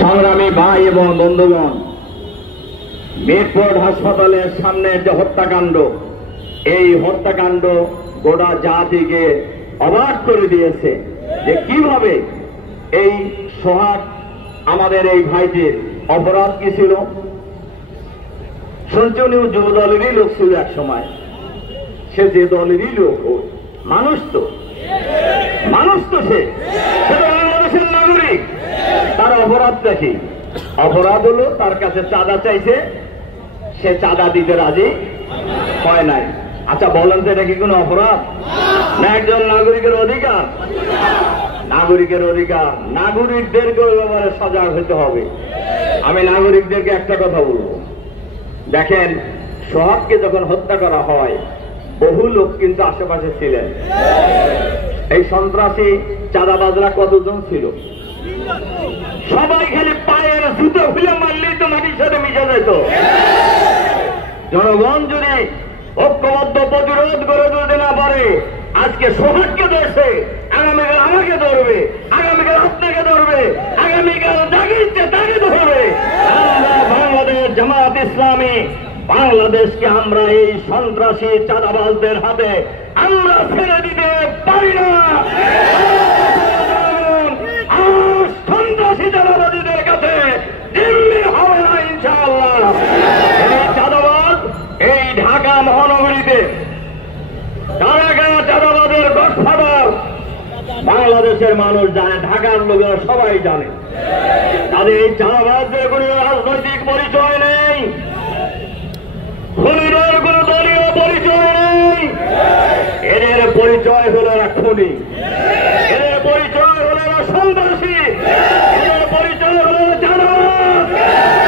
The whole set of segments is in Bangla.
সংগ্রামী ভাই এবং বন্ধুগণ, মিরপুর হাসপাতালের সামনে যে হত্যাকাণ্ড, এই হত্যাকাণ্ড গোটা জাতিকে অবাক করে দিয়েছে যে কিভাবে এই সোহাগ আমাদের এই ভাইটির অপরাধ কি ছিল। শুনছি উনি যুব দলেরই লোক ছিল এক সময়, সে যে দলেরই লোক হোক, মানুষ তো সে বাংলাদেশের নাগরিক। তার অপরাধটা কি? অপরাধ হলো তার কাছে চাঁদা চাইছে, সে চাঁদা দিতে রাজি হয় নাই। আচ্ছা বলেন তো, এটা কি কোনো অপরাধ না একজন নাগরিকের অধিকার? নাগরিকের অধিকার, নাগরিকদেরকে ওই ব্যাপারে সজাগ হতে হবে। আমি নাগরিকদেরকে একটা কথা বলবো, দেখেন সোহাগকে যখন হত্যা করা হয় বহু লোক কিন্তু আশেপাশে ছিলেন। এই সন্ত্রাসী চাঁদাবাজরা কতজন ছিল? সবাই খালি পায়ের জুতো খুলে মারলেই তো মাটির সাথে মিশে যেত। জনগণ যদি ঐক্যবদ্ধ প্রতিরোধ করে তুলতে না পারে, আজকে সোহাগকে ধরছে, আগামীকাল আমাকে ধরবে, আগামীকাল আপনাকে ধরবে, আগামীকাল যাকে ইচ্ছে তাকে ধরবে। আমরা বাংলাদেশ জামাত ইসলামী বাংলাদেশকে আমরা এই সন্ত্রাসী চাঁদাবাজদের হাতে আমরা ছেড়ে দিতে পারি না। সন্ত্রাসী চাঁদাবাজীদের কাছে দিল্লি হবে না ইনশাআল্লাহ। এই চাঁদাবাজ এই ঢাকা মহানগরীতে চাঁদাবাজের গডফাদার বাংলাদেশের মানুষ জানে, ঢাকার লোকেরা সবাই জানে। তাদের এই চাঁদাবাজদের কোনো রাজনৈতিক পরিচয় নেই, খুনিদের কোন দলীয় পরিচয় নেই। এদের পরিচয় হলো এরা খুনি, এদের পরিচয় হলো এরা সন্ত্রাসী, এদের পরিচয় হলো চাঁদাবাজ।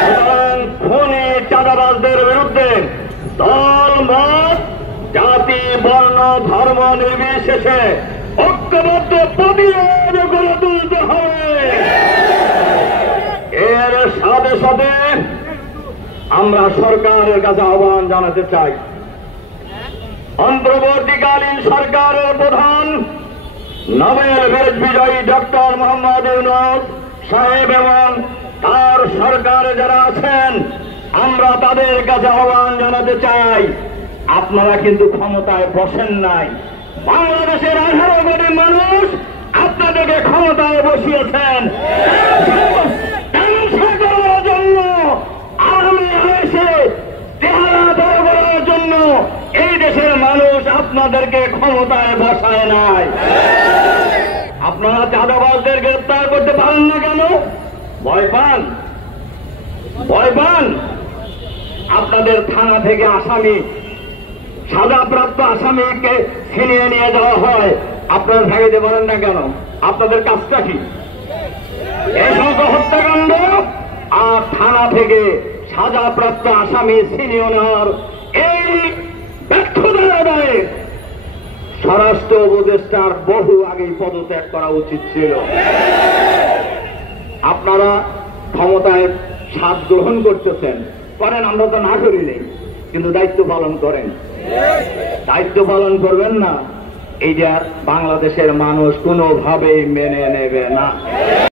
সুতরাং খুনি চাঁদাবাজদের বিরুদ্ধে দল মত জাতি বর্ণ ধর্ম নির্বিশেষে ঐক্যবদ্ধ প্রতিরোধ গড়ে তুলতে হবে। এর সাথে সাথে আমরা সরকারের কাছে আহ্বান জানাতে চাই, অন্তর্বর্তীকালীন সরকারের প্রধান নোবেল বিজয়ী ডক্টর মোহাম্মদ ইউনূস সাহেব এবং তার সরকারে যারা আছেন, আমরা তাদের কাছে আহ্বান জানাতে চাই, আপনারা কিন্তু ক্ষমতায় বসেন নাই। বাংলাদেশের 18 কোটি মানুষ আপনাদেরকে ক্ষমতায় বসিয়েছেন জন্য, আগামী এসে চেহারা বড় করার জন্য। এই দেশের মানুষ আপনাদেরকে ক্ষমতায় বসায় নাই। আপনারা চাঁদাবাজদের গ্রেপ্তার করতে পারেন না কেন? ভয় পান? ভয় পান? আপনাদের থানা থেকে আসামি, সাজাপ্রাপ্ত আসামিকে ছিনিয়ে নিয়ে যাওয়া হয়, আপনারা থাকতে পারেন না কেন? আপনাদের কাজটা কি? এই সমস্ত হত্যাকাণ্ড আর থানা থেকে সাজাপ্রাপ্ত আসামি ছিনিয়ে নেওয়ার এই ব্যর্থতার আদায়ে স্বরাষ্ট্র উপদেষ্টার বহু আগেই পদত্যাগ করা উচিত ছিল। আপনারা ক্ষমতায় স্বাদ গ্রহণ করতেছেন, করেন, আমরা তো না করি নেই, কিন্তু দায়িত্ব পালন করেন। দায়িত্ব পালন করবেন না, এইটা বাংলাদেশের মানুষ কোনোভাবেই মেনে নেবে না।